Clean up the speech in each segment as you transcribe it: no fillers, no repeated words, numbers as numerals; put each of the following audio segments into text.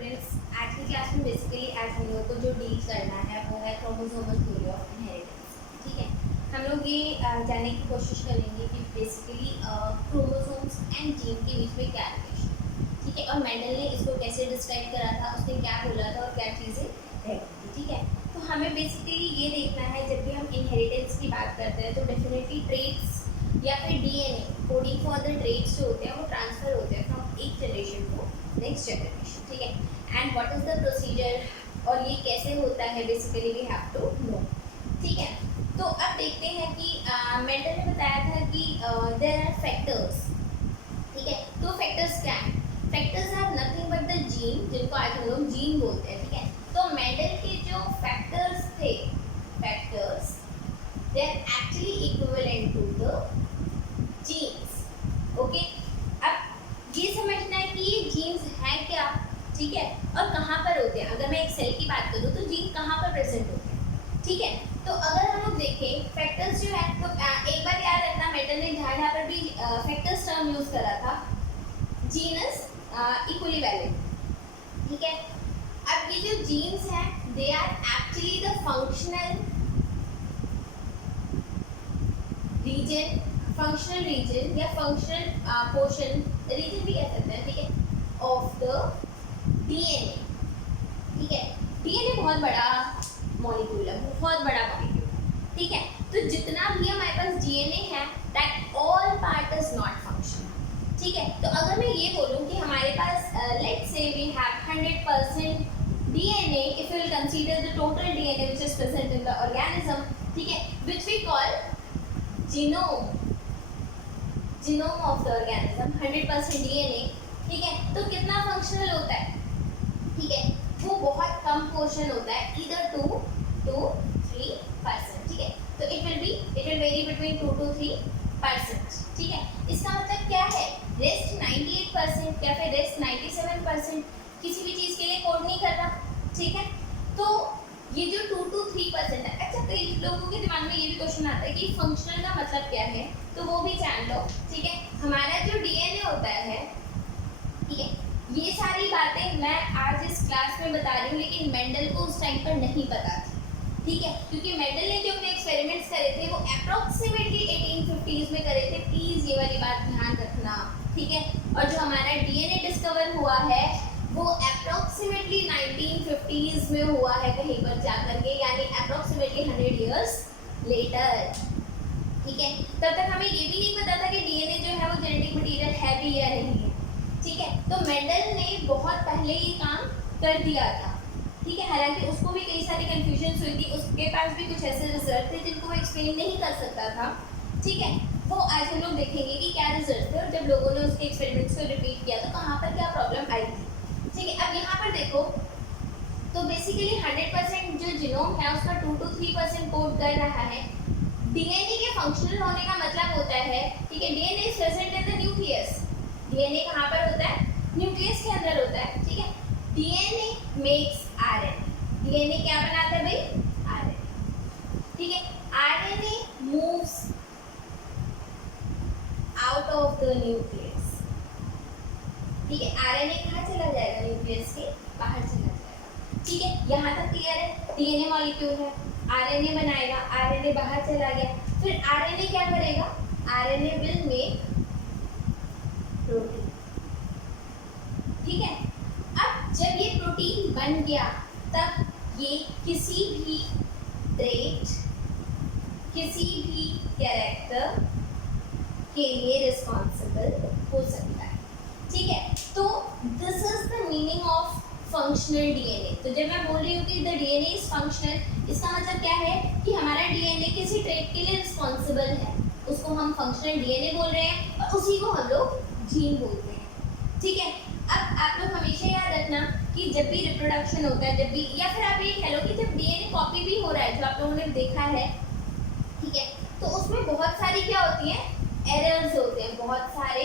Students, आज की class में बेसिकली आज हम लोग को जो डील करना है वो है क्रोमोसोमल थ्योरी ऑफ इनहेरिटेंस। ठीक है, हम लोग ये जानने की कोशिश करेंगे कि बेसिकली क्रोमोसोम्स एंड जीन के बीच में क्या रिलेशन, ठीक है, और मेंडल ने इसको कैसे डिस्क्राइब करा था, उसने क्या बोला था और क्या चीज़ें रहती थी। ठीक है, तो हमें बेसिकली ये देखना है जब भी हम इनहेरिटेंस की बात करते हैं तो डेफिनेटली ट्रेट्स या फिर DNA coding for the traits जो होते हैं वो ट्रांसफर होते हैं फ्रॉम एक जनरेशन टू नेक्स्ट जनरेशन। ठीक है, and what is the procedure और ये कैसे होता है basically we have to know. ठीक है, तो अब देखते हैं कि मेंडल ने बताया था कि देयर आर फैक्टर्स। ठीक है, तो फैक्टर्स क्या हैं? Factors are nothing but the gene, जिनको आज हम लोग जीन बोलते हैं। ठीक है, तो मेंडल के जो फैक्टर्स थे, factors they are actually equivalent to the genes. Okay, अब ये समझना है कि ये जीन्स हैं क्या, ठीक है, और कहाँ पर होते हैं। अगर मैं एक सेल की बात करूँ तो जीन कहाँ पर प्रेजेंट होते हैं। ठीक है, तो अगर हम लोग देखें फैक्टर्स जो है तो एक बार याद रखना मेंडल ने जहाँ पर भी फैक्टर्स टर्म यूज करा था, जीनस इक्वली वैलिड। ठीक है, अब ये जो जीन्स हैं they are actually the functional region या फंक्शनल पोर्शन, रीजन भी कह सकते हैं, ठीक है, ऑफ द डीएनए। ठीक है, डीएनए बहुत बड़ा मॉलिक्यूल है, बहुत बड़ा मॉलिक्यूल है। ठीक है, तो जितना भी हमारे पास डीएनए है that all part is not functional. ठीक है, तो अगर मैं ये बोलूँ कि हमारे पास let's say we have 100% DNA, if you will consider the total DNA which is present in the organism, ठीक है, which we call genome of the organism, 100% DNA. ठीक है, तो कितना फंक्शनल होता है? ठीक है, वो बहुत कम पोर्शन होता है, either 2 to 3%। ठीक है, तो it will very between 2 to 3%। ठीक है, इसका मतलब क्या है? रेस्ट 98% या फिर रेस्ट 97% किसी भी चीज़ के लिए कोड नहीं कर रहा। ठीक है, तो ये जो 2 to 3% है। अच्छा, कई लोगों के दिमाग में ये भी क्वेश्चन आता है कि फंक्शनल का मतलब क्या है, तो वो भी जान लो। ठीक है, हमारा जो डीएनए होता है, ठीक है, ये सारी बातें मैं आज इस क्लास में बता रही हूँ, लेकिन मेंडल को उस टाइम पर नहीं पता थी। ठीक है, क्योंकि मेंडल ने जो अपने एक्सपेरिमेंट्स करे थे वो अप्रोक्सीमेटली 1850s में करे थे। प्लीज ये वाली बात ध्यान रखना। ठीक है, और जो हमारा डीएनए डिस्कवर हुआ है वो अप्रोक्सीमेटली 1950s में हुआ है कहीं पर जाकर के, यानी अप्रोक्सीमेटली 100 years लेटर। ठीक है, तब तक हमें ये भी नहीं पता था कि डीएनए जो है वो जेनेटिक मटेरियल है भी या नहीं है। ठीक है, तो मेंडल ने बहुत पहले ये काम कर दिया था। ठीक है, हालांकि उसको भी कई सारी कंफ्यूजन हुई थी, उसके पास भी कुछ ऐसे रिजल्ट थे जिनको वो एक्सप्लेन नहीं कर सकता था। ठीक है, वो आज हम लोग देखेंगे कि क्या रिजल्ट थे और जब लोगों ने उसके एक्सपेरिमेंट्स को रिपीट किया तो कहाँ पर क्या प्रॉब्लम आई थी। ठीक है, अब यहाँ पर देखो तो बेसिकली 100% जो जीनोम है उसका 2 to 3% कोड कर रहा है। डीएनए के फंक्शनल होने का मतलब होता है, ठीक है, DNA is present in the nucleus. DNA कहाँ पर होता है? न्यूक्लियस के अंदर होता है। ठीक है, डीएनए मेक्स आरएनए। डीएनए क्या बनाता है भाई? आरएनए। ठीक है, RNA moves out of the nucleus. ठीक है, आरएनए कहाँ चला जाएगा? न्यूक्लियस के बाहर चला जाएगा। ठीक है, यहाँ तक क्लियर है? डीएनए मॉलिक्यूल है, आरएनए बनाएगा, आरएनए बाहर चला गया, फिर आरएनए क्या करेगा? RNA will make protein. ठीक है, अब जब ये प्रोटीन बन गया तब ये किसी भी ट्रेट, किसी भी कैरेक्टर के लिए रिस्पॉन्सिबल हो सकता है। ठीक है, तो this is the meaning of functional DNA. तो जब मैं बोल रही हूँ कि द डीएनए इज फंक्शनल, इसका मतलब क्या है कि हमारा डीएनए किसी ट्रेट के लिए रिस्पॉन्सिबल है, उसको हम फंक्शनल डीएनए बोल रहे हैं और उसी को हम लोग जीन बोलते हैं। ठीक है, अब आप लोग हमेशा याद रखना कि जब भी रिप्रोडक्शन होता है, जब भी, या फिर आप ये कह लो कि जब डीएनए कॉपी भी हो रहा है, जो आप लोगों ने देखा है, ठीक है, तो उसमें बहुत सारी क्या होती हैं? एरर्स होते हैं, बहुत सारे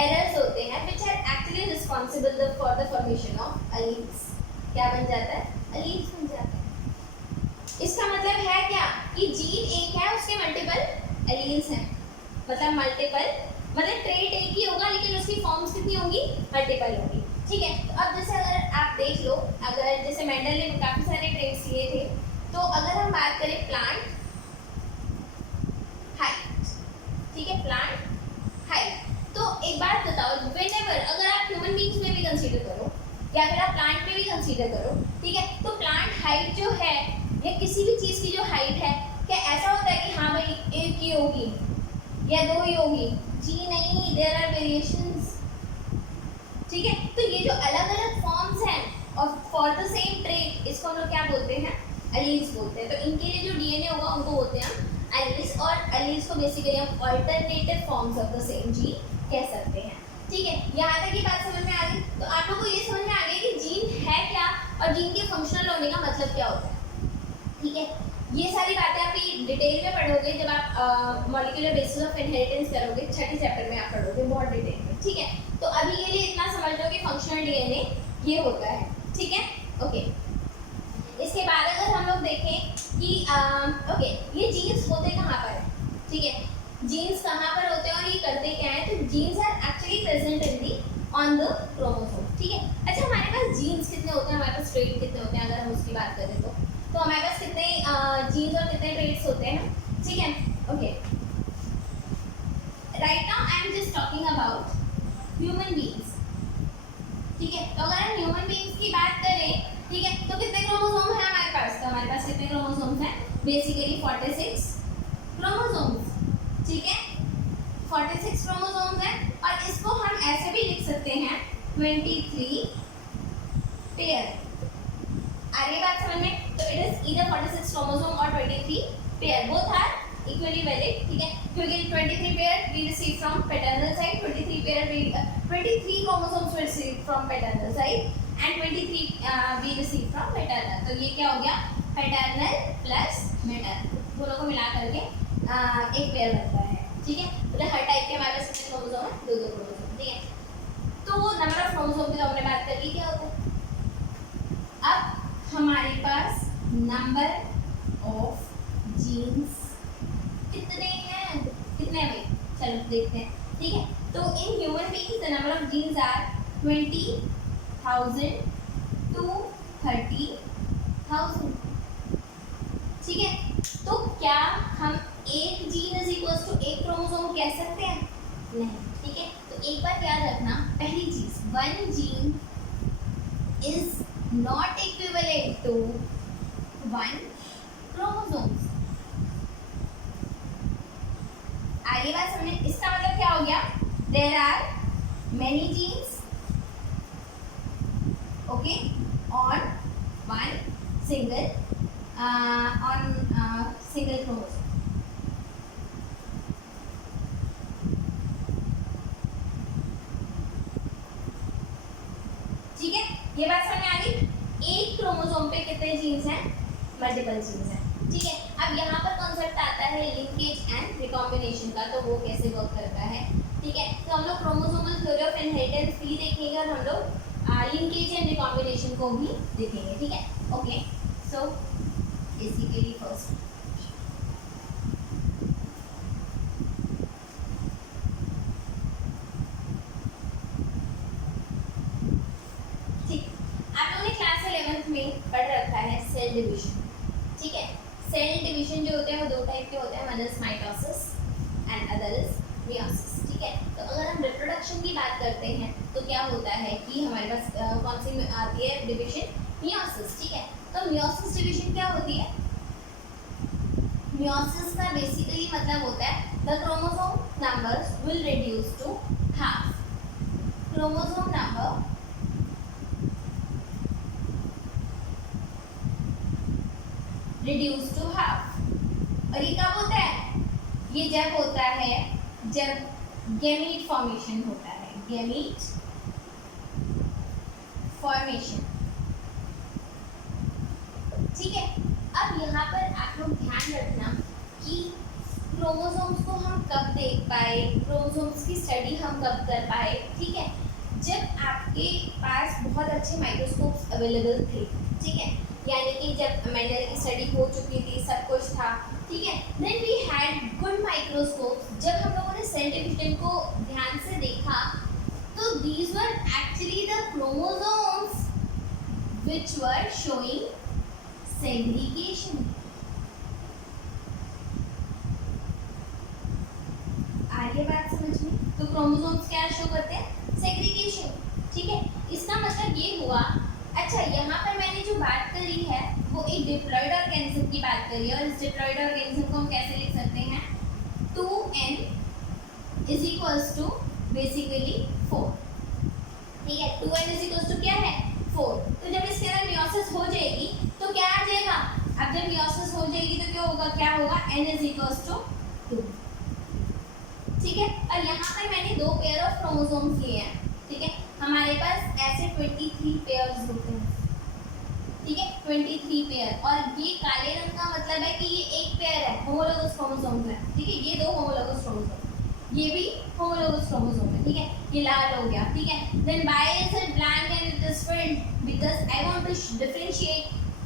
एरर्स होते हैं which are actually responsible for the formation of alleles। क्या बन जाता है? alleles बन जाता है। इसका मतलब है क्या कि जीन एक है, उसके मल्टीपल alleles हैं, मतलब मल्टीपल, मतलब ट्रेट एक ही होगा लेकिन उसकी फॉर्म्स कितनी होंगी? मल्टीपल होंगी। ठीक है, तो अब जैसे अगर आप देख लो, अगर जैसे मेंडल ने काफी सारे ट्रेड्स लिए थे, तो अगर हम बात करें प्लांट हाइट, ठीक है, प्लांट हाइट, तो एक बात बताओ, व्हेनेवर अगर आप ह्यूमन बीइंग्स में भी कंसीडर करो या फिर आप प्लांट में भी कंसीडर करो, ठीक है, तो प्लांट हाइट जो है या किसी भी चीज की जो हाइट है, क्या ऐसा होता है कि हाँ भाई एक ही होगी या दो ही होगी? जी नहीं, देयर आर वेरिएशंस, ठीक है। तो ये जो अलग अलग फॉर्म्स हैं और फॉर द सेम ट्रेट, इसको हम लोग क्या बोलते हैं? एलील्स बोलते हैं। तो इनके लिए जो डीएनए होगा उनको बोलते हैं हम एलील्स, और एलील्स को बेसिकली हम alternative forms of the same gene कह सकते हैं, ठीक है। यहाँ तक ये बात समझ में आ गई? तो आप लोगों को ये समझ में आ गया कि जीन है क्या और जीन के फंक्शनल होने का मतलब क्या होता है, ठीक है। ये सारी बातें आप डिटेल में पढ़ोगे जब आप मॉलिक्यूलर बेसिस ऑफ इनहेरिटेंस करोगे, छठी चैप्टर में आप पढ़ोगे बहुत डिटेल में, ठीक है। तो अभी के लिए इतना समझ लो कि फंक्शनल डीएनए ये होता है, ठीक है, ओके। इसके बाद अगर हम लोग देखें कि ओके, ये जीन्स होते कहाँ पर है, ठीक है, जीन्स कहाँ पर होते हैं और ये करते क्या है? तो genes are actually present in the on the chromosome, ठीक है। अच्छा, हमारे पास जीन्स कितने होते हैं, हमारे पास ट्रेट कितने होते हैं, अगर हम उसकी बात करें तो हमारे पास कितने जीन्स और कितने ट्रेट्स होते हैं, ठीक है, okay. Right now I am just talking about human beings, ठीक है। तो अगर हम ह्यूमन बीइंग्स की बात करें, ठीक है, तो कितने क्रोमोसोम हैं हमारे पास? तो हमारे पास कितने क्रोमोसोम्स हैं? बेसिकली 46 क्रोमोसोम्स, ठीक है, 46 क्रोमोसोम्स हैं, और इसको हम ऐसे भी लिख सकते हैं 23 पेयर। आ रही बात समझ में? तो इट इज ईदर 46 क्रोमोसोम और 23 pair, both are equally valid, ठीक है, क्योंकि 23 pair we receive from paternal side, 23 pair we 23 chromosomes we receive from paternal side and 23 we receive from maternal. तो ये क्या हो गया? पैटर्नल प्लस मैटरनल, दोनों को मिला करके एक पेयर बनता है, ठीक है। मतलब हर टाइप के हमारे पास कितने क्रोमोसोम है? दो क्रोमोसोम, ठीक है। तो वो नंबर ऑफ क्रोमोसोम की तो हमने बात कर ली, क्या होता है? अब हमारे पास नंबर ऑफ जीन्स कितने हैं? कितने हैं भाई? चलो देखते हैं, ठीक है। तो in human beings the number of genes are 20,000 to 30,000, ठीक है। तो क्या हम एक जीन इज इक्वल्स टू एक क्रोमोसोम कह सकते हैं? नहीं, ठीक है। तो एक बात याद रखना, पहली चीज, one gene is not equivalent to one chromosomes। आगे बात समझे? इसका मतलब क्या हो गया? There are many genes, okay, on one single single chromosome। ठीक है, ये बात समझ में आ गई? एक क्रोमोसोम पे कितने जीन्स हैं? मल्टीपल जीन्स हैं, ठीक है। अब यहाँ पर कॉन्सेप्ट आता है लिंकेज एंड रिकॉम्बिनेशन का, तो वो कैसे वर्क करता है, ठीक है। तो हम लोग क्रोमोसोमल थ्योरी ऑफ इनहेरिटेंस भी देखेंगे और हम लोग लिंकेज एंड रिकॉम्बिनेशन को भी देखेंगे, ठीक है, ओके। सो बेसिकली फर्स्ट पढ़ रखा है सेल डिवीजन, ठीक है। सेल डिवीजन जो होते हैं वो दो टाइप के होते हैं, one is mitosis and other is meiosis, ठीक है। तो अगर हम रिप्रोडक्शन की बात करते हैं तो क्या होता है कि हमारे पास कौन सी आती है डिवीजन? मियोसिस, ठीक है। तो मियोसिस डिवीजन क्या होती है? मियोसिस का बेसिकली मतलब होता है the chromosome numbers will reduce to half, chromosome number reduce to half. और ये कब होता है? ये जब होता है जब गैमीट फॉर्मेशन होता है, गैमीट फॉर्मेशन, ठीक है। अब यहाँ पर आप लोग ध्यान रखना कि क्रोमोसोम्स को हम कब देख पाए, क्रोमोसोम्स की स्टडी हम कब कर पाए, ठीक है, जब आपके पास बहुत अच्छे माइक्रोस्कोप्स अवेलेबल थे, ठीक है, यानी कि जब मेंडल की स्टडी हो चुकी थी, सब कुछ था, ठीक है। Then we had good microscopes. जब हम लोगों ने सेल डिवीजन को ध्यान से देखा तो these were actually the chromosomes which were showing segregation. आ रही है बात समझ में? तो क्रोमोसोम्स क्या शो करते हैं? सेग्रीगेशन। ठीक है, इसका मतलब ये हुआ। अच्छा, यहाँ पर मैंने जो बात करी है वो एक डिप्लॉइड ऑर्गेनिज्म की बात करी है, और इस डिप्लॉइड ऑर्गेनिज्म को हम कैसे लिख सकते हैं? 2n is equals to basically 4। ठीक है, 2n इज इक्वल्स टू क्या है? 4। तो जब इसके अंदर मियोसिस हो जाएगी तो क्या आ जाएगा? अब जब मियोसिस हो जाएगी तो क्या होगा? क्या होगा? n is equals to 2। ठीक है, और यहाँ पर मैंने 2 पेयर ऑफ क्रोमोसोम्स लिए हैं। ठीक है, हमारे पास ऐसे 23 पेयर्स होते हैं। ठीक है, 23 पेयर, और ये काले रंग का मतलब है कि ये एक पेयर है, होमोलोगस क्रोमोसोम्स है। ठीक है, ये 2 होमोलोगस क्रोमोसोम, ये भी होमोलोगस क्रोमोसोम है। ठीक है, ये लाल हो गया। ठीक है, then why is it black and it is print? Because I want to differentiate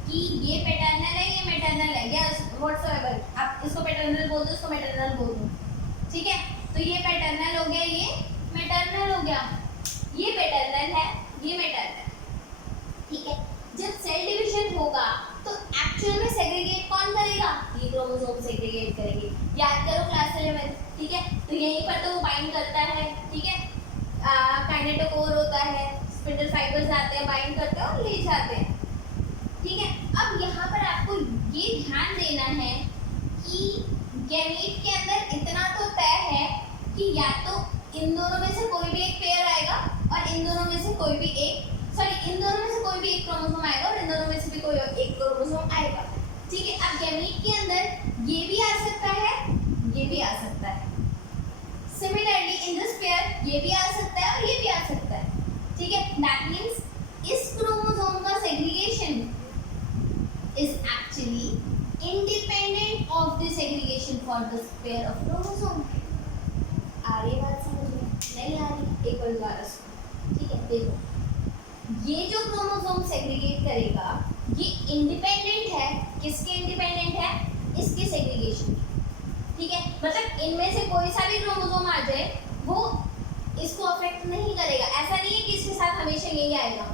कि ये पैटर्नल है, ये मैटरनल है, या व्हाटसोएवर। आप इसको पैटर्नल बोल दो, इसको मैटरनल बोल दो। ठीक है, तो ये पैटर्नल हो गया, ये मैटरनल हो गया। ये पैटर्नल है, ये मैटरनल। ठीक है, जब सेल डिवीजन होगा तो एक्चुअल में सेग्रीगेट कौन करेगा? ये क्रोमोसोम सेग्रीगेट करेंगे। याद करो क्लास 11। ठीक है, तो यहीं पर तो वो बाइंड करता है। ठीक है, काइनेटोकोर होता है, स्पिंडल फाइबर्स आते हैं, बाइंड करते हैं और ले जाते हैं। ठीक है, अब यहाँ पर आपको ये ध्यान देना है कि गैमीट के अंदर इतना तो तय है कि या तो इन दोनों में से कोई भी एक पेयर आएगा, और इन दोनों में से कोई भी एक इन दोनों में से कोई भी एक क्रोमोसोम आएगा, और इन दोनों में से भी कोई एक क्रोमोसोम आएगा। ठीक है, अब गैमीट के अंदर ये भी आ सकता है, ये भी आ सकता है। सिमिलरली इन दिस पेयर ये भी आ सकता है और ये भी आ सकता है। ठीक है, दैट मींस इस क्रोमोसोम का segregation is actually independent of the segregation for this pair of chromosome. आ रही बात समझ में? नहीं आ रही? एक बार दोबारा सुनो। ठीक है, देखो, ये जो क्रोमोसोम सेग्रीगेट करेगा ये इंडिपेंडेंट है। किसके इंडिपेंडेंट है? इसके सेग्रीगेशन। ठीक है, मतलब इनमें से कोई सा भी क्रोमोसोम आ जाए वो इसको अफेक्ट नहीं करेगा। ऐसा नहीं है कि इसके साथ हमेशा यही आएगा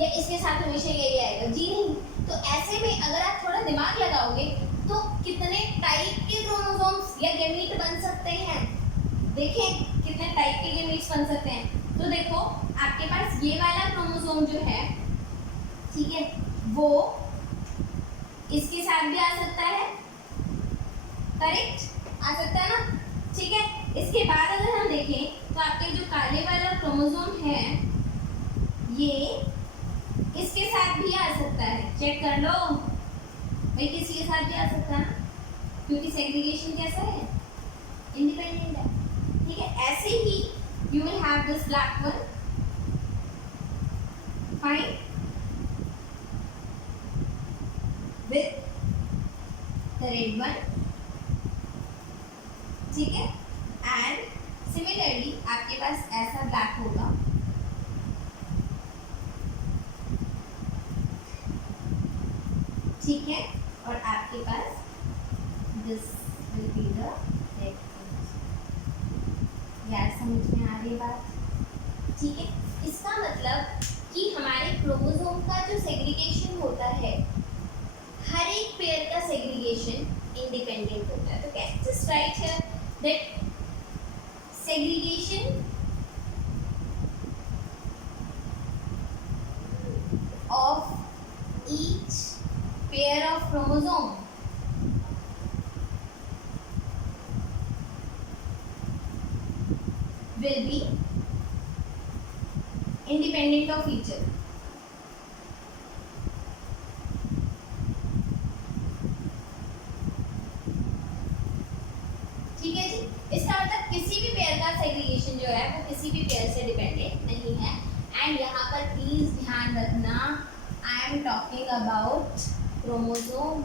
या इसके साथ हमेशा यही आएगा, जी नहीं। तो ऐसे में अगर आप थोड़ा दिमाग लगाओगे तो कितने टाइप के क्रोमोसोम्स या गैमीट बन सकते हैं? देखें कितने टाइप के गैमीट्स बन सकते हैं। तो देखो, आपके पास ये वाला क्रोमोसोम जो है, ठीक है, वो इसके साथ भी आ सकता है, करेक्ट? आ सकता है ना? ठीक है, इसके बाद अगर हम देखें तो आपके जो काले वाला क्रोमोसोम है ये इसके साथ भी आ सकता है। चेक कर लो भाई, किसी के साथ भी आ सकता है ना, क्योंकि सेग्रीगेशन कैसा है? इंडिपेंडेंट है। ठीक है, ऐसे ही you will have this black one, fine, with the red one. ठीक है, एंड सिमिलरली आपके पास ऐसा ब्लैक होगा। ठीक है, और आपके पास this will be the red. यार समझ में आ रही है बात? ठीक है, इसका मतलब कि हमारे क्रोमोसोम का जो सेग्रीगेशन होता है, हर एक पेयर का सेग्रीगेशन इंडिपेंडेंट होता है। तो कैसे just right here that segregation of each pair of chromosome will be independent of each other. ठीक है जी, इसका मतलब किसी भी पेयर का सेग्रीगेशन जो है वो किसी भी पेयर से डिपेंडेंट नहीं है। एंड यहाँ पर प्लीज ध्यान रखना, I am talking about chromosome.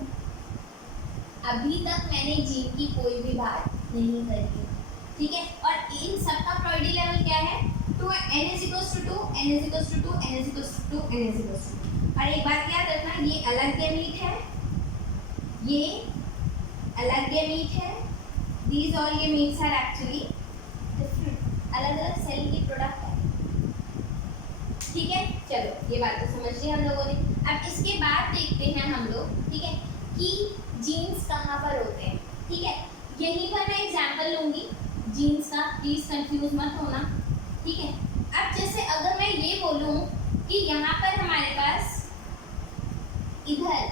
अभी तक मैंने जीन की कोई भी बात नहीं करी। ठीक है, और इन सबका प्रोबेबिलिटी लेवल क्या है? 2 n is equals to 2, n is equals to 2, n is equals to 2, n is equals to 2। और एक बात याद रखना, ये अलग गैमीट है, ये अलग गैमीट है। These all gametes are actually different, अलग अलग सेल के प्रोडक्ट है। ठीक है, चलो ये बात तो समझ ली हम लोगों ने। अब इसके बाद देखते हैं हम लोग, ठीक है, कि जीन्स कहाँ पर होते हैं। ठीक है, यहीं पर मैं एग्जाम्पल लूंगी जीन्स का, प्लीज कंफ्यूज मत होना। ठीक है, अब जैसे अगर मैं ये बोलूं कि यहाँ पर हमारे पास इधर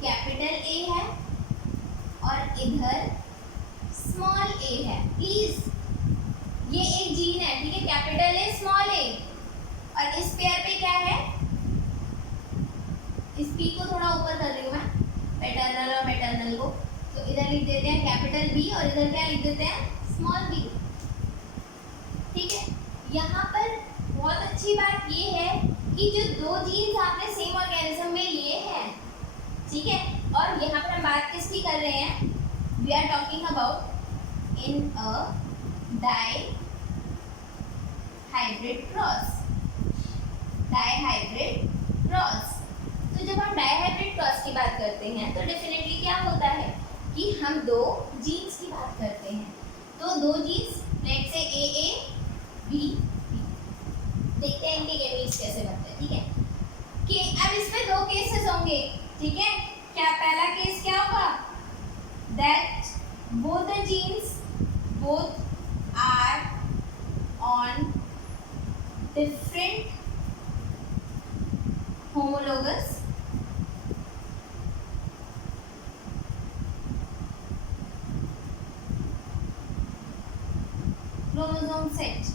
कैपिटल ए है और इधर स्मॉल ए है, प्लीज ये एक जीन है, ठीक है, कैपिटल ए स्मॉल ए, और इस पेयर पे क्या है, इस पी को थोड़ा ऊपर कर रही हूँ मैं, पैटर्नल और मैटरनल को, तो इधर लिख देते हैं कैपिटल बी और इधर क्या लिख देते हैं स्मॉल बी। ठीक है, यहाँ पर बहुत अच्छी बात ये है कि जो दो जीन्स आपने सेम ऑर्गेनिज्म में लिए हैं, ठीक है, और यहाँ पर हम बात किसकी कर रहे हैं, we are talking about in a dihybrid cross, dihybrid cross. तो जब हम डाई हाइब्रिड क्रॉस की बात करते हैं तो डेफिनेटली क्या होता है कि हम दो जीन्स की बात करते हैं, तो दो जीन्स लेट से ए ए बी बी, देखते हैं इनके गैमीट्स कैसे बनते हैं। ठीक है, कि अब इसमें दो केसेस होंगे, ठीक है, क्या पहला केस क्या होगा, that both the genes both are on different homologous chromosome set,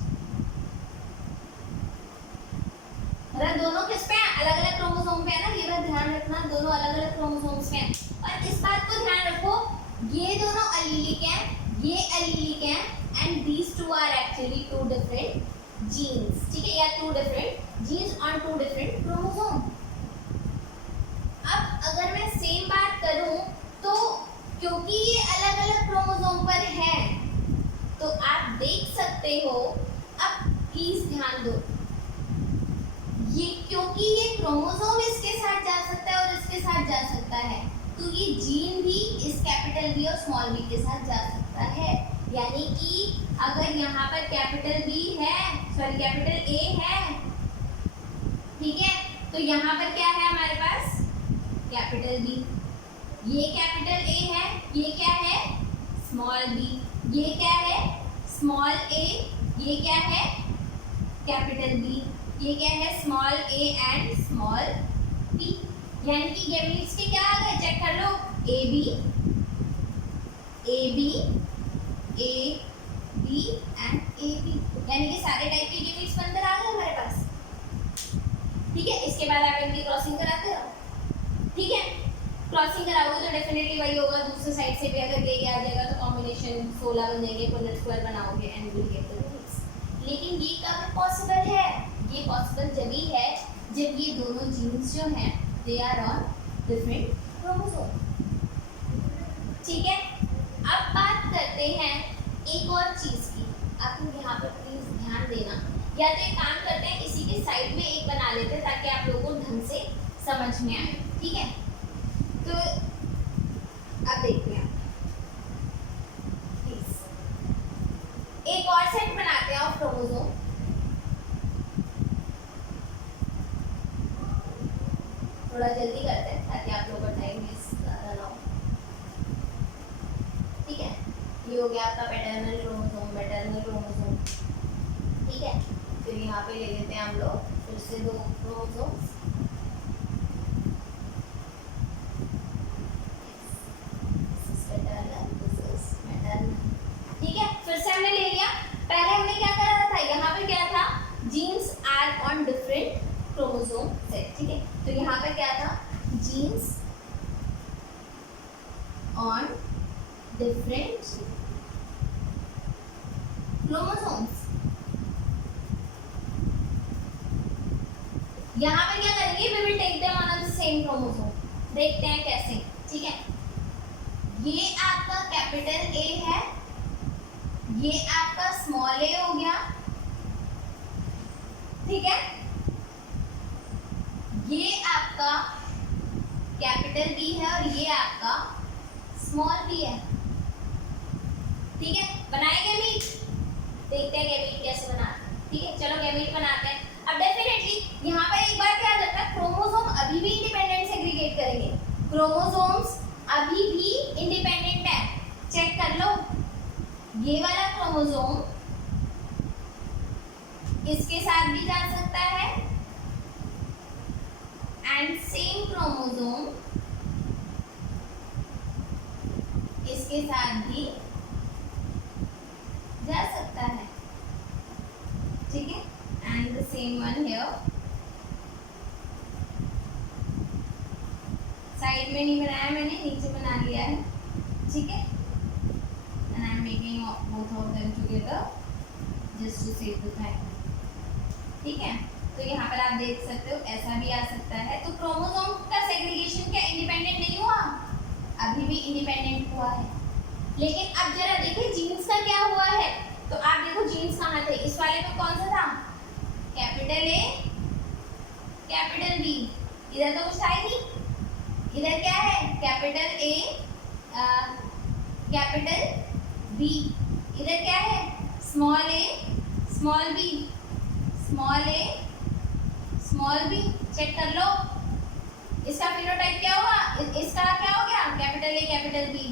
मतलब दोनों किस पे हैं, अलग अलग क्रोमोसोम पे है ना, ये बात ध्यान रखना, दोनों अलग अलग क्रोमोसोम्स पे हैं। और इस बात को ध्यान रखो, ये दोनों अलीलिक हैं, ये अलीलिक हैं, and these two are actually two different genes. ठीक है, या two different genes on two different chromosome. अब अगर मैं सेम बात करूं तो क्योंकि ये अलग अलग क्रोमोसोम पर है तो आप देख सकते हो, अब प्लीज ध्यान दो, ये क्योंकि ये क्रोमोसोम इसके साथ जा सकता है और इसके साथ जा सकता है, तो ये जीन भी इस कैपिटल बी और स्मॉल बी के साथ जा सकता है। यानी कि अगर यहाँ पर कैपिटल बी है, सॉरी कैपिटल ए है, ठीक है, तो यहाँ पर क्या है हमारे पास कैपिटल बी, ये कैपिटल ए है, ये क्या है स्मॉल बी, ये क्या है स्मॉल ए, ये क्या है कैपिटल बी, ये क्या है small A and small B. यानी कि गैमीट्स के क्या आ गए, चेक कर लो, A B A B A B and A B, यानी कि सारे टाइप के गैमीट्स बनकर आ गए हमारे पास। ठीक है, इसके बाद आप इनकी क्रॉसिंग कराते रहो। ठीक है, क्रॉसिंग कराओगे तो डेफिनेटली वही होगा, दूसरे साइड से भी अगर ये आ जाएगा तो कॉम्बिनेशन 16 बन जाएंगे, पुनेट स्क्वायर बनाओगे and will get the gametes. लेकिन ये कब पॉसिबल है, ये पॉसिबल जब ही है जब ये दोनों जीन्स जो हैं they are on different chromosome. ठीक है, अब बात करते हैं एक और चीज़ की, आप लोग यहाँ पर प्लीज ध्यान देना, या तो एक काम करते हैं इसी के साइड में एक बना लेते हैं ताकि आप लोगों को ढंग से समझ में आए। ठीक है, तो अब देखते हैं प्लीज, एक और सेट बनाते हैं ऑफ क्रोमोसोम। थोड़ा जल्दी करते हैं ताकि आप लोगों का टाइम वेस्ट ना हो। ठीक है, ये हो गया आपका पैटर्नल क्रोमोसोम, मैटरनल क्रोमोसोम। ठीक है, फिर यहाँ पे ले लेते हैं हम लोग फिर से दो क्रोमोसोम्स, ठीक है, फिर से हमने ले लिया। पहले हमने क्या करा था, यहाँ पे क्या था, genes are on different chromosome set. ठीक है, तो यहाँ पे क्या था, जीन्स ऑन डिफरेंट क्रोमोसोम्स। यहाँ पे क्या करेंगे, we will take them on the same chromosome, देखते हैं कैसे। ठीक है, ये आपका कैपिटल ए है, ये आपका स्मॉल ए हो गया। ठीक है, ये आपका कैपिटल बी है और ये आपका स्मॉल बी है। ठीक है, बनाए गैमीट, देखते हैं गैमीट कैसे बनाते हैं। ठीक है, चलो गैमेट बनाते हैं। अब डेफिनेटली यहाँ पर एक बात याद रखना, क्रोमोसोम अभी भी इंडिपेंडेंट सेग्रीगेट करेंगे, क्रोमोसोम्स अभी भी इंडिपेंडेंट है। चेक कर लो, ये वाला क्रोमोसोम इसके साथ भी जा सकता है एंड सेम क्रोमोसोम इसके साथ भी जा सकता है, ठीक है, and the same one here. Side में नहीं बनाया मैंने, नीचे बना लिया है, ठीक है, and I am making both of them together just to save the time, ठीक है। तो यहाँ पर आप देख सकते हो ऐसा भी आ सकता है। तो क्रोमोसोम का सेग्रीगेशन क्या इंडिपेंडेंट नहीं हुआ? अभी भी इंडिपेंडेंट हुआ है। लेकिन अब जरा देखिए जीन्स का क्या हुआ है। तो आप देखो जीन्स कहाँ थे, इस वाले में कौन सा था, कैपिटल ए कैपिटल बी, इधर तो कुछ था ही नहीं, इधर क्या है, कैपिटल ए कैपिटल बी, इधर क्या है, small a small b small a small B. Check कर लो इसका फिनोटाइप क्या हुआ, इसका क्या हो गया, कैपिटल ए कैपिटल बी,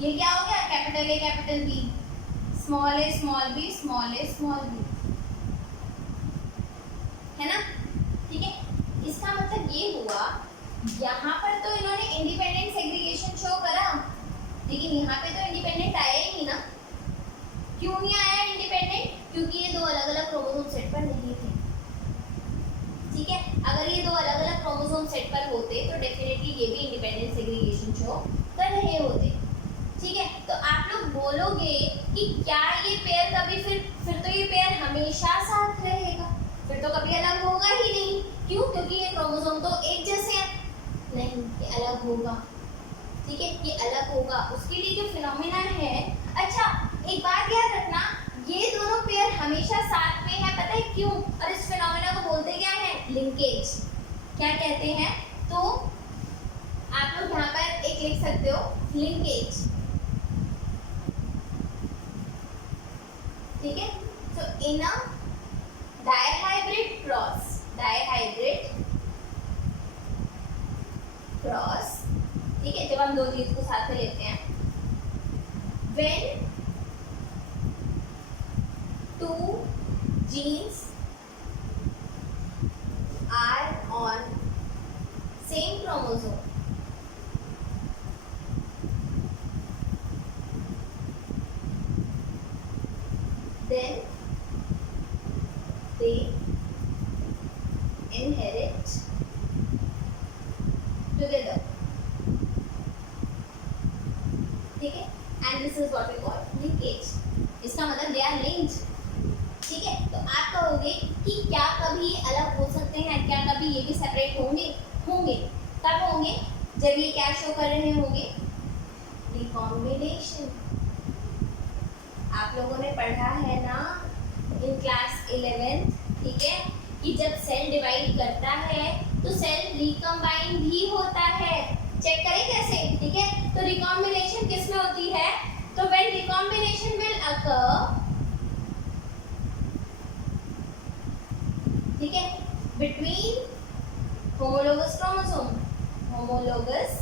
ये क्या हो गया, capital A capital B, small a small b small a small b, है ना, ठीक है। इसका मतलब ये हुआ यहाँ पर तो इन्होंने इंडिपेंडेंट सेग्रीगेशन शो करा, लेकिन यहाँ पे तो इंडिपेंडेंट आया ही नहीं ना। क्यों नहीं आया इंडिपेंडेंट, क्योंकि ये दो अलग अलग क्रोमोसोम सेट पर नहीं थे, ठीक है। अगर ये दो अलग अलग क्रोमोसोम सेट पर होते तो डेफिनेटली ये भी इंडिपेंडेंट सेग्रीगेशन शो कर रहे होते, ठीक है। तो आप लोग बोलोगे कि क्या ये पेयर कभी फिर तो ये पेयर हमेशा साथ रहेगा, फिर तो कभी अलग होगा ही नहीं। क्यों, क्योंकि ये क्रोमोसोम तो एक जैसे हैं, नहीं ये अलग होगा, ठीक है, ये अलग होगा। उसके लिए जो फिनोमेना है, अच्छा एक बात याद रखना, ये दोनों पेयर हमेशा साथ में है, पता है क्यों, और इस फिनोमेना को बोलते क्या है, लिंकेज, क्या कहते हैं। तो आप लोग यहाँ पर एक लिख सकते हो, लिंकेज, ठीक है। तो इन अ डायहाइब्रिड क्रॉस, डायहाइब्रिड क्रॉस, ठीक है, जब हम दो चीज को साथ में लेते हैं, when two genes are on same chromosome, then they inherit together, ठीक है, and this is what we call linkage। इसका मतलब they are linked, ठीक है। तो आप कहोगे कि क्या कभी अलग हो सकते हैं, क्या कभी ये भी सेपरेट होंगे, होंगे, कब होंगे, जब ये क्या शो कर रहे होंगे, रिकॉम्बिनेशन। आप लोगों ने पढ़ा है ना इन क्लास 11, ठीक है, कि जब सेल डिवाइड करता है तो सेल रिकम्बाइन भी होता है। चेक करें कैसे, ठीक है। तो रिकॉम्बिनेशन किस में होती है, तो व्हेन रिकॉम्बिनेशन विल अकर, ठीक है, between homologous chromosome, homologous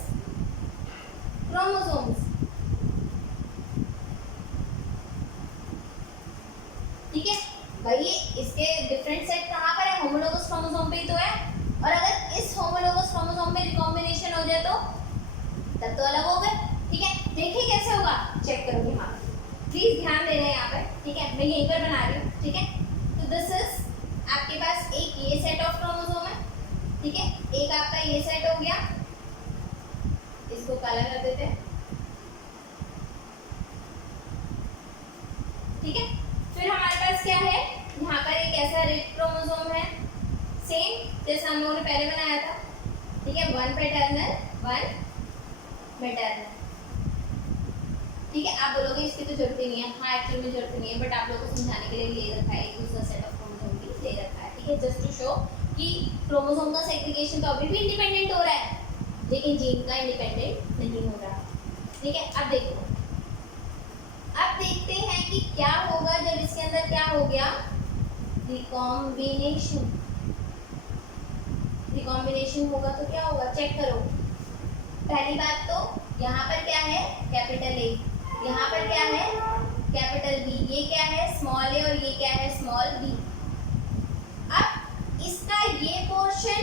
chromosomes, ठीक है। भाई इसके डिफरेंट सेट कहाँ पर है, होमोलोगस क्रोमोसोम पे ही तो है, और अगर इस होमोलोगस क्रोमोसोम में रिकॉम्बिनेशन हो जाए तो तब तो अलग हो गए, ठीक है। देखिए कैसे होगा, चेक करो यहाँ प्लीज ध्यान देना है यहाँ पर, ठीक है, मैं यहीं पर बना रही हूँ, ठीक है। तो दिस इज आपके पास एक ये सेट ऑफ क्रोमोसोम है, ठीक है, एक आपका ये सेट हो गया, इसको काला कर देते हैं, ठीक है। फिर हमारे पास क्या है, यहाँ पर एक ऐसा रेड क्रोमोसोम है, सेम जैसा हम लोगों ने पहले बनाया था, ठीक है, वन पैटर्नल वन मैटर्नल, ठीक है। आप बोलोगे इसकी तो जरूरत ही नहीं है, हाँ एक्चुअली में जरूरत नहीं है, बट आप लोगों को समझाने के लिए ले रखा है, एक दूसरा सेट ऑफ क्रोमोसोम भी ले रखा है, ठीक है, जस्ट टू शो कि क्रोमोसोम का सेग्रीगेशन तो अभी भी इंडिपेंडेंट हो रहा है, लेकिन जीन का इंडिपेंडेंट नहीं हो रहा, ठीक है। अब देखो, अब देखते हैं कि क्या होगा जब इसके अंदर क्या हो गया, रिकॉम्बिनेशन, रिकॉम्बिनेशन होगा तो क्या होगा, चेक करो। पहली बात तो यहाँ पर क्या है, कैपिटल ए, यहाँ पर क्या है, कैपिटल बी, ये क्या है, स्मॉल ए, और ये क्या है, स्मॉल बी। अब इसका ये पोर्शन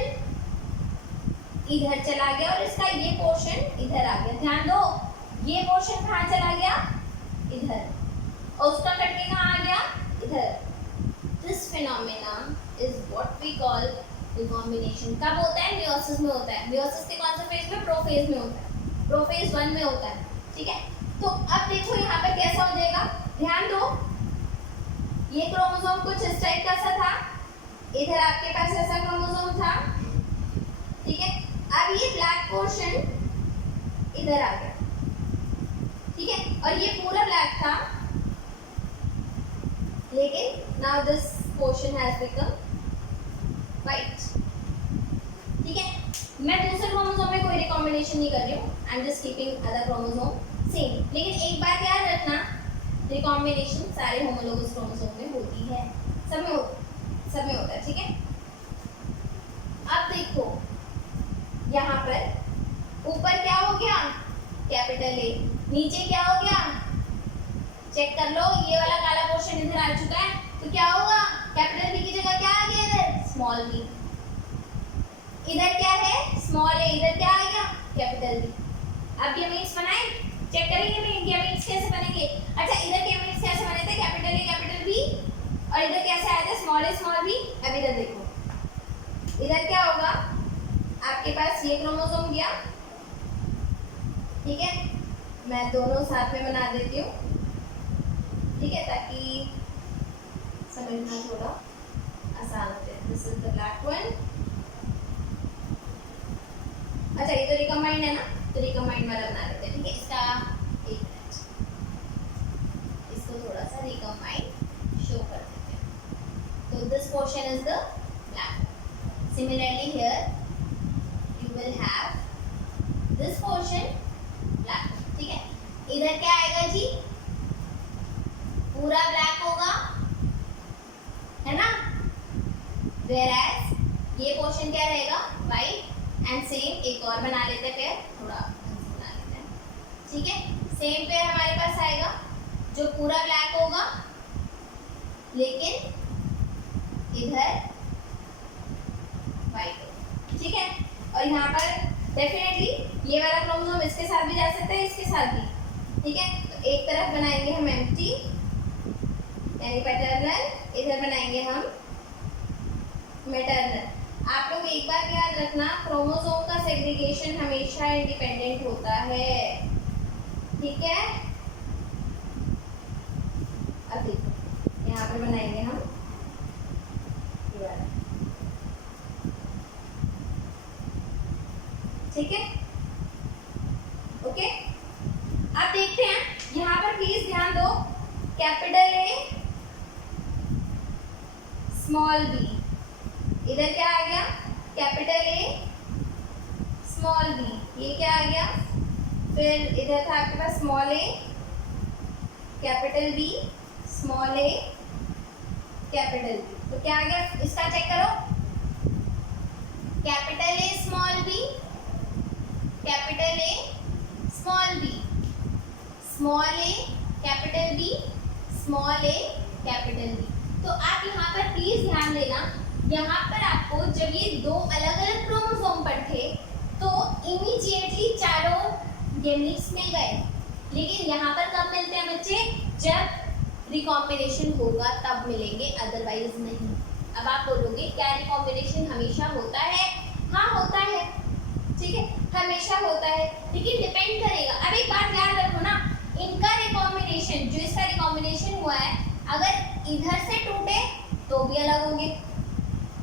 इधर चला गया और इसका ये पोर्शन इधर आ गया। ध्यान दो, ये पोर्शन कहाँ चला गया, इधर, और उसका कटके कहाँ आ गया, इधर। This phenomena is what we call recombination. कब होता है, मियोसिस में होता है। मियोसिस के कौन से फेज में, प्रोफेज में होता है, प्रोफेज 1 में होता है, ठीक है। तो अब देखो यहाँ पर कैसा हो जाएगा, ध्यान दो, ये क्रोमोसोम कुछ इस टाइप का सा था, इधर आपके पास ऐसा क्रोमोसोम था, ठीक है। अब ये ब्लैक पोर्शन इधर आ गया, ठीक है, और ये पूरा ब्लैक था, लेकिन now this portion has become white, ठीक है। मैं दूसरे क्रोमोसोम में कोई रिकॉम्बिनेशन नहीं कर रही हूँ, I am just keeping other chromosome same. लेकिन एक बात याद रखना, रिकॉम्बिनेशन सारे होमोलोगस क्रोमोसोम में होती है, सब में होता है, ठीक है। अब देखो यहाँ पर ऊपर क्या हो गया, कैपिटल ए, नीचे क्या हो गया, चेक कर लो, ये वाला काला पोर्शन इधर आ चुका है, तो क्या होगा, कैपिटल बी की जगह क्या आ गया, इधर स्मॉल बी। इधर क्या है, स्मॉल ए, इधर क्या आ गया, कैपिटल बी। अब गैमीट्स बनाए, चेक करेंगे गैमीट्स कैसे बनेंगे। अच्छा, इधर गैमीट्स कैसे बने थे, कैपिटल ए कैपिटल बी, और इधर कैसे आए थे, स्मॉल ए स्मॉल बी। अब इधर देखो, इधर क्या होगा, आपके पास ये क्रोमोसोम गया, ठीक है, मैं दोनों साथ में बना देती हूँ, ठीक है, ताकि समझना थोड़ा आसान हो जाए। This is the black one. अच्छा, ये तो रिकम्बाइंड है ना, तो रिकम्बाइंड वाला बना लेते हैं, ठीक है। इसका एक मिनट, इसको थोड़ा सा रिकम्बाइंड शो कर देते हैं। तो this portion is the black. Similarly here you will have this portion black, ठीक है। इधर क्या आएगा जी, पूरा ब्लैक होगा, है ना, whereas ये पोर्शन क्या रहेगा, white। एंड सेम एक और बना लेते हैं, फिर थोड़ा बना लेते हैं, ठीक है। सेम पेयर हमारे पास आएगा जो पूरा ब्लैक होगा, लेकिन इधर white होगा, ठीक है। और यहाँ पर डेफिनेटली ये वाला क्रोमोसोम इसके साथ भी जा सकता है, इसके साथ भी, ठीक है। तो एक तरफ बनाएंगे हम एम्प्टी यानी पैटर्नल, इधर बनाएंगे हम मैटरनल। आप लोग एक बात याद रखना, क्रोमोसोम का सेग्रीगेशन हमेशा इंडिपेंडेंट होता है, ठीक है। अब देखो यहाँ पर बनाएंगे हम ये वाला, ठीक है, ओके। अब देखते हैं यहाँ पर, प्लीज ध्यान दो, कैपिटल ए स्मॉल बी, इधर क्या आ गया, कैपिटल ए स्मॉल बी, ये क्या आ गया, फिर इधर था आपके पास small a capital B, small a capital B, तो क्या आ गया, इसका चेक करो, capital A small b, capital A small b, small a capital B, small a capital B. तो आप यहाँ पर प्लीज ध्यान देना, यहाँ पर आपको जब ये दो अलग अलग क्रोमोसोम पर थे तो इमीडिएटली चारों गैमीट्स मिल गए, लेकिन यहाँ पर कब मिलते हैं बच्चे, जब रिकॉम्बिनेशन होगा तब मिलेंगे, अदरवाइज नहीं। अब आप बोलोगे क्या रिकॉम्बिनेशन हमेशा होता है, हाँ होता है, ठीक है, हमेशा होता है, लेकिन डिपेंड करेगा। अब एक बात याद रखो ना, इनका रिकॉम्बिनेशन, जो इसका रिकॉम्बिनेशन हुआ है, अगर इधर से टूटे तो भी अलग होंगे,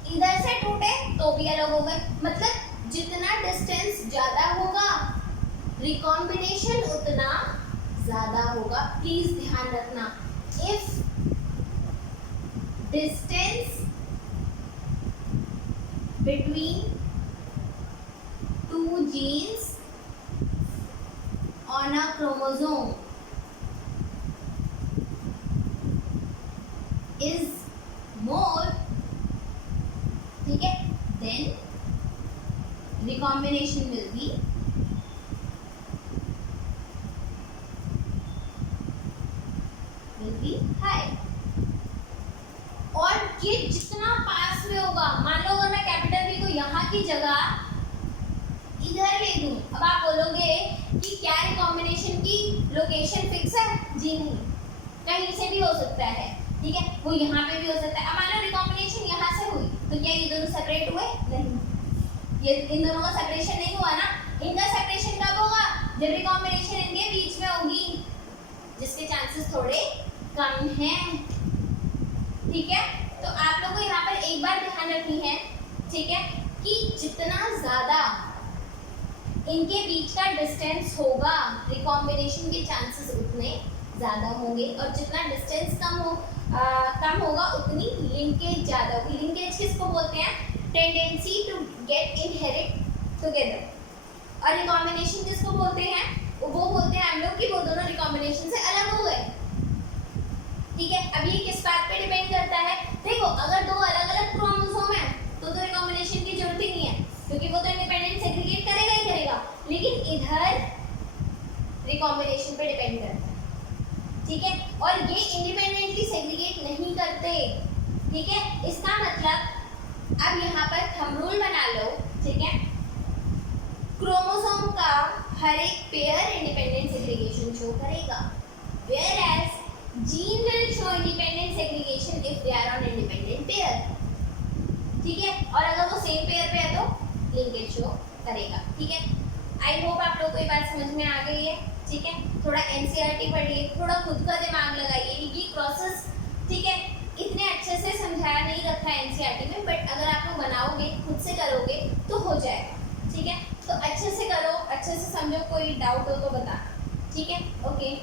इधर से टूटे तो भी अलग होंगे, मतलब जितना डिस्टेंस ज़्यादा होगा रिकॉम्बिनेशन उतना ज़्यादा होगा। प्लीज ध्यान रखना, if distance between two genes on a chromosome is more ठीक है, then recombination will be high. और ये जितना पास में होगा, मान लो अगर मैं कैपिटल बी को यहाँ की जगह इधर ले दूं, अब आप बोलोगे कि क्या रिकॉम्बिनेशन की लोकेशन फिक्स है? जी नहीं, कहीं से भी हो सकता है, ठीक है, वो यहाँ पे भी हो सकता है। अब मान लो रिकॉम्बिनेशन यहाँ से हुई तो क्या ये दोनों सेपरेट हुए? नहीं, ये इन दोनों का सेपरेशन नहीं हुआ ना। इनका सेपरेशन कब होगा? जब रिकॉम्बिनेशन इनके बीच में होगी, जिसके चांसेस थोड़े कम हैं, ठीक है। तो आप लोग को यहाँ पर एक बात ध्यान रखनी है, ठीक है, कि जितना ज्यादा इनके बीच का डिस्टेंस होगा, रिकॉम्बिनेशन के चांसेस उतने ज्यादा होंगे, और जितना डिस्टेंस कम होगा उतनी लिंकेज ज्यादा होगी। लिंकेज किसको बोलते हैं? Tendency to get inherit together. और रिकॉम्बिनेशन किसको बोलते हैं? वो बोलते हैं हम लोग कि वो दोनों रिकॉम्बिनेशन से अलग हो गए, ठीक है। अब ये किस बात पे डिपेंड करता है? देखो, अगर दो अलग अलग क्रोमोसोम है तो रिकॉम्बिनेशन की जरूरत ही नहीं है, क्योंकि वो तो इंडिपेंडेंट सेग्रीगेट करेगा ही करेगा। लेकिन इधर रिकॉम्बिनेशन पे डिपेंड करता है, ठीक है। और ये इंडिपेंडेंटली सेग्रीगेट नहीं करते, ठीक है। इसका मतलब अब यहाँ पर थंब रूल बना लो, ठीक है। क्रोमोसोम का हर एक पेयर इंडिपेंडेंट सेग्रीगेशन शो करेगा, whereas gene will show independent segregation if they are on independent pair, ठीक है। और अगर वो सेम पेयर पे है तो लिंकेज शो करेगा, ठीक है। आई होप आप लोग को ये बात समझ में आ गई है, ठीक है। थोड़ा एनसीईआरटी पढ़िए, थोड़ा खुद का दिमाग लगाइए, ये प्रोसेस, ठीक है, इतने अच्छे से समझाया नहीं रखा है एनसीईआरटी में, बट अगर आप लोग बनाओगे, खुद से करोगे तो हो जाएगा, ठीक है। तो अच्छे से करो, अच्छे से समझो, कोई डाउट हो तो बता, ठीक है, ओके।